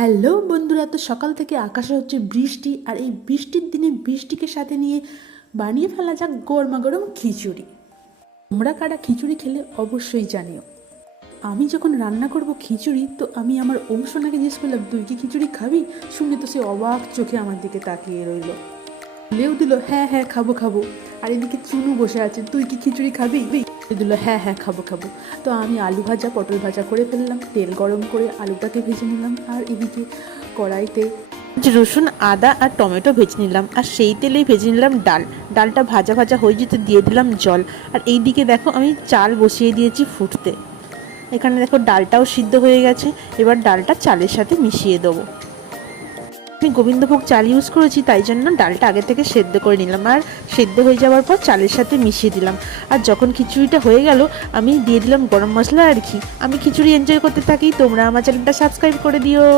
Hello বন্ধুরা, তো সকাল থেকে আকাশে হচ্ছে বৃষ্টি, আর এই বৃষ্টির দিনে বৃষ্টিকে সাথে নিয়ে বানিয়ে ফেলা যাক গরমা গরম খিচুড়ি। তোমরা কারা খিচুড়ি খেলে অবশ্যই জানিও। আমি যখন রান্না করব খিচুড়ি, তো আমি আমার সোনাকে জিজ্ঞেস করলাম, তুই কি খিচুড়ি খাবি? শুনে তো সে অবাক চোখে আমার দিকে তাকিয়ে রইল, বলেও দিল হ্যাঁ হ্যাঁ খাবো খাবো। আর এদিকে চুনু বসে আছে, তুই কি খিচুড়ি খাবি? দিল হ্যাঁ হ্যাঁ খাবো খাবো। তো আমি আলু ভাজা পটল ভাজা করে ফেললাম, তেল গরম করে আলুটাকে ভেজে নিলাম, আর এদিকে কড়াইতে রসুন আদা আর টমেটো ভেজে নিলাম, আর সেই তেলেই ভেজে নিলাম ডালটা ভাজা ভাজা হয়ে যেতে দিয়ে দিলাম জল। আর এই দিকে দেখো আমি চাল বসিয়ে দিয়েছি ফুটতে। এখানে দেখো ডালটাও সিদ্ধ হয়ে গেছে, এবার ডালটা চালের সাথে মিশিয়ে দেবো। আমি গোবিন্দভোগ চাল ইউজ করেছি, তাই জন্য ডালটা আগে থেকে সেদ্ধ করে নিলাম, আর সেদ্ধ হয়ে যাওয়ার পর চালের সাথে মিশিয়ে দিলাম। আর যখন খিচুড়িটা হয়ে গেল, আমি দিয়ে দিলাম গরম মশলা আর ঘি। আমি খিচুড়ি এনজয় করতে থাকি, তোমরা আমার চ্যানেলটা সাবস্ক্রাইব করে দিও।